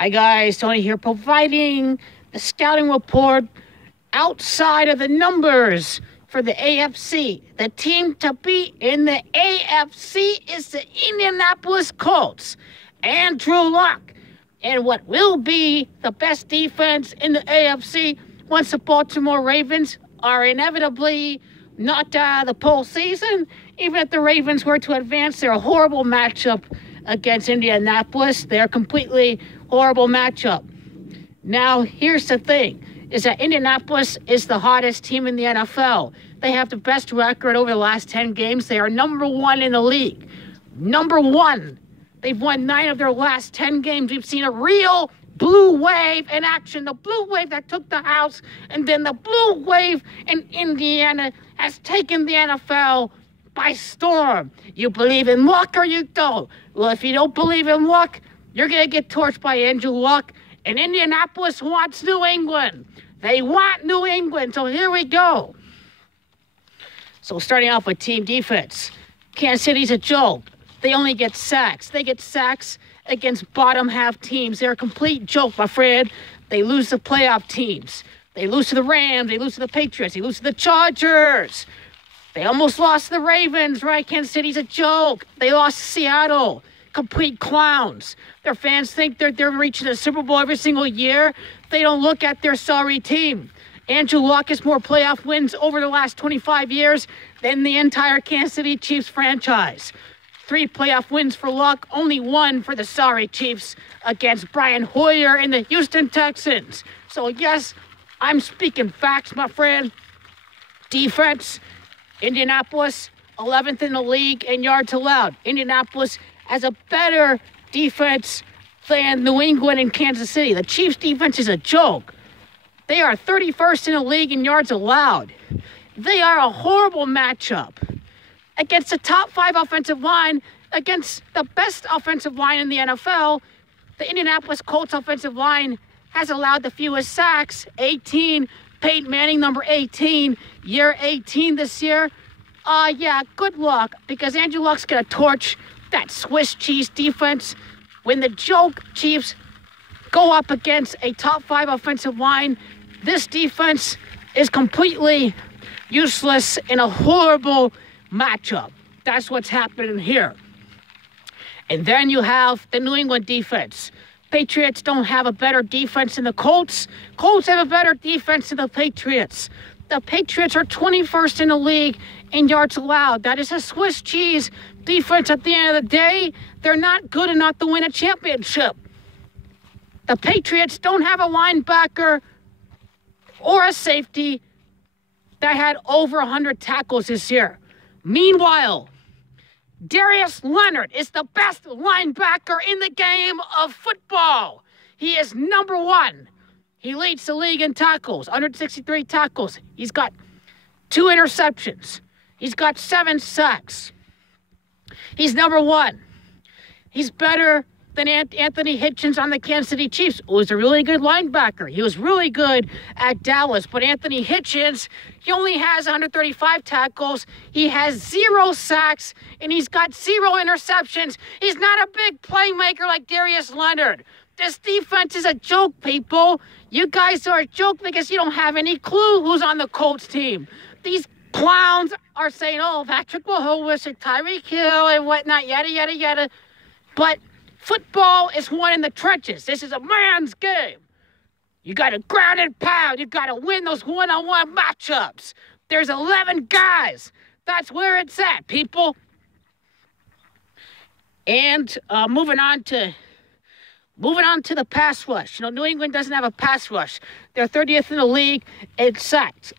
Hi guys, Tony here providing the scouting report outside of the numbers for the AFC. The team to beat in the AFC is the Indianapolis Colts. Andrew Luck and what will be the best defense in the AFC once the Baltimore Ravens are inevitably not the postseason. Even if the Ravens were to advance, they're a horrible matchup against Indianapolis. They're a completely horrible matchup. Now, here's the thing, is that Indianapolis is the hottest team in the NFL. They have the best record over the last 10 games. They are number one in the league. Number one. They've won 9 of their last 10 games. We've seen a real blue wave in action. The blue wave that took the house, and then the blue wave in Indiana has taken the NFL by storm. You believe in luck or you don't? Well, if you don't believe in luck, you're going to get torched by Andrew Luck. And Indianapolis wants New England. They want New England. So here we go. So starting off with team defense. Kansas City's a joke. They only get sacks. They get sacks against bottom half teams. They're a complete joke, my friend. They lose to playoff teams. They lose to the Rams. They lose to the Patriots. They lose to the Chargers. They almost lost to the Ravens, right? Kansas City's a joke. They lost to Seattle. Complete clowns. Their fans think they're reaching the Super Bowl every single year. They don't look at their sorry team. Andrew Luck has more playoff wins over the last 25 years than the entire Kansas City Chiefs franchise. 3 playoff wins for Luck, only 1 for the sorry Chiefs against Brian Hoyer and the Houston Texans. So yes, I'm speaking facts, my friend. Defense, Indianapolis, 11th in the league in yards allowed. Indianapolis has a better defense than New England and Kansas City. The Chiefs' defense is a joke. They are 31st in the league in yards allowed. They are a horrible matchup against the top 5 offensive line, against the best offensive line in the NFL. The Indianapolis Colts offensive line has allowed the fewest sacks, 18. Peyton Manning, number 18, year 18 this year. Yeah, good luck, because Andrew Luck's going to torch that Swiss cheese defense. When the joke Chiefs go up against a top 5 offensive line, this defense is completely useless in a horrible matchup. That's what's happening here. And then you have the New England defense. Patriots don't have a better defense than the Colts. Colts have a better defense than the Patriots. The Patriots are 21st in the league in yards allowed. That is a Swiss cheese defense. At the end of the day, they're not good enough to win a championship. The Patriots don't have a linebacker or a safety that had over 100 tackles this year. Meanwhile, Darius Leonard is the best linebacker in the game of football. He is number 1. He leads the league in tackles, 163 tackles. He's got 2 interceptions. He's got 7 sacks. He's number 1. He's better than Anthony Hitchens on the Kansas City Chiefs, who was a really good linebacker. He was really good at Dallas, but Anthony Hitchens, he only has 135 tackles. He has 0 sacks, and he's got 0 interceptions. He's not a big playmaker like Darius Leonard. This defense is a joke, people. You guys are a joke because you don't have any clue who's on the Colts team. These clowns are saying, oh, Patrick Mahomes and Tyreek Hill and whatnot, yada, yada, yada. But football is won in the trenches. This is a man's game. You got to ground and pound. You got to win those one-on-one matchups. There's 11 guys. That's where it's at, people. And moving on to the pass rush. New England doesn't have a pass rush. They're 30th in the league in sacks.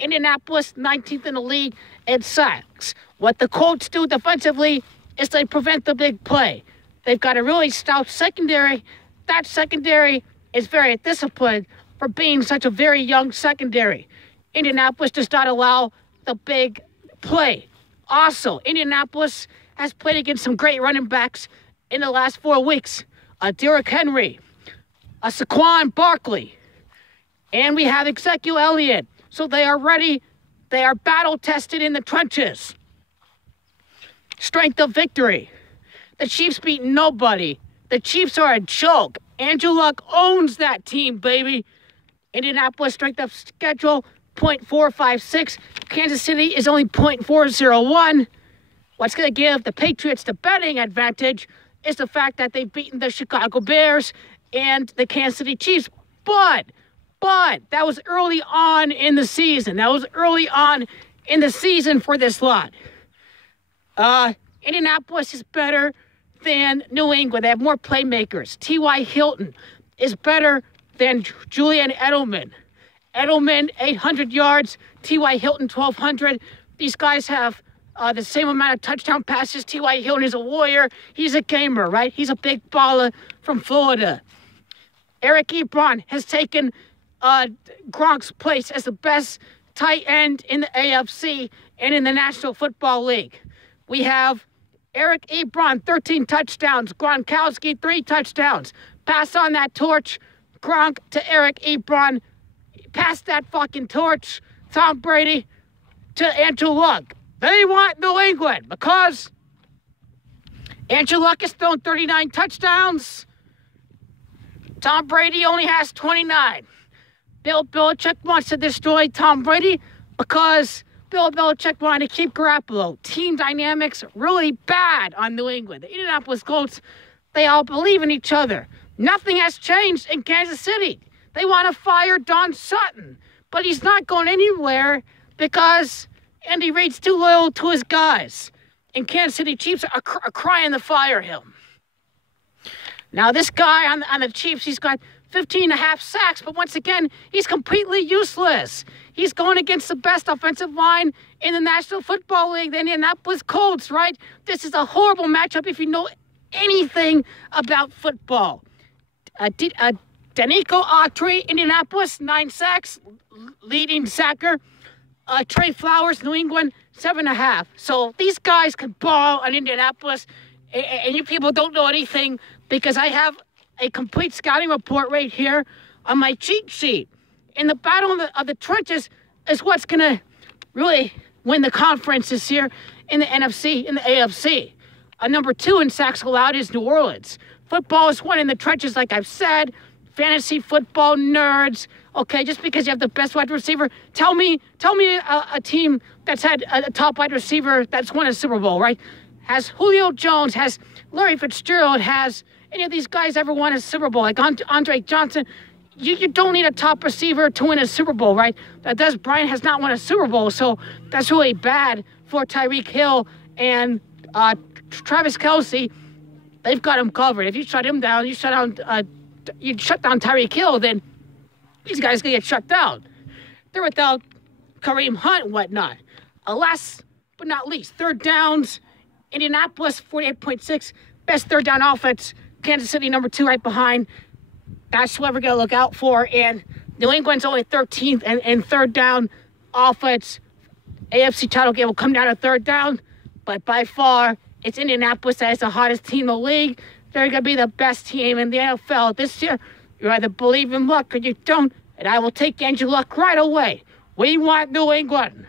Indianapolis, 19th in the league in sacks. What the Colts do defensively is they prevent the big play. They've got a really stout secondary. That secondary is very disciplined for being such a very young secondary. Indianapolis does not allow the big play. Also, Indianapolis has played against some great running backs in the last 4 weeks. Derrick Henry, Saquon Barkley, and we have Ezekiel Elliott. So they are ready. They are battle-tested in the trenches. Strength of victory. The Chiefs beat nobody. The The Chiefs are a joke. Andrew Luck owns that team, baby. Indianapolis strength of schedule, 0.456. Kansas City is only 0.401. What's going to give the Patriots the betting advantage is the fact that they've beaten the Chicago Bears and the Kansas City Chiefs. But that was early on in the season. That was early on in the season for this lot. Indianapolis is better than New England. They have more playmakers. T.Y. Hilton is better than Julian Edelman. Edelman, 800 yards. T.Y. Hilton, 1,200. These guys have the same amount of touchdown passes. T.Y. Hilton is a warrior. He's a gamer, right? He's a big baller from Florida. Eric Ebron has taken Gronk's place as the best tight end in the AFC and in the National Football League. We have Eric Ebron, 13 touchdowns. Gronkowski, 3 touchdowns. Pass on that torch. Gronk to Eric Ebron. Pass that fucking torch. Tom Brady to Andrew Luck. They want New England because Andrew Luck has thrown 39 touchdowns. Tom Brady only has 29. Bill Belichick wants to destroy Tom Brady because Bill Belichick wanted to keep Garoppolo. Team dynamics really bad on New England. The Indianapolis Colts, they all believe in each other. Nothing has changed in Kansas City. They want to fire Don Sutton, but he's not going anywhere because Andy Reid's too loyal to his guys. And Kansas City Chiefs are crying to fire him. Now, this guy on the Chiefs, he's got 15.5 sacks, but once again, he's completely useless. He's going against the best offensive line in the National Football League, the Indianapolis Colts, right? This is a horrible matchup if you know anything about football. Danico Autry, Indianapolis, 9 sacks, leading sacker. Trey Flowers, New England, 7.5. So these guys can ball on Indianapolis, and you people don't know anything because I have a complete scouting report right here on my cheat sheet. In the battle of the trenches is what's going to really win the conference this year in the NFC, in the AFC. Number 2 in sacks allowed is New Orleans. Football is won in the trenches, like I've said. Fantasy football nerds. Okay, just because you have the best wide receiver, tell me a team that's had a top wide receiver that's won a Super Bowl, right? Has Julio Jones, has Larry Fitzgerald, has any of these guys ever won a Super Bowl? Like Andre Johnson, you don't need a top receiver to win a Super Bowl, right? Des Bryant has not won a Super Bowl, so that's really bad for Tyreek Hill and Travis Kelce. They've got him covered. If you shut him down, you shut down Tyreek Hill, then these guys going to get shut down. They're without Kareem Hunt and whatnot. Last but not least, third downs. Indianapolis, 48.6. Best third down offense. Kansas City, number 2, right behind. That's what we're going to look out for. And New England's only 13th and third down offense. AFC title game will come down to third down. But by far, it's Indianapolis that is the hottest team in the league. They're going to be the best team in the NFL this year. You either believe in luck or you don't, and I will take Andrew Luck right away. We want New England.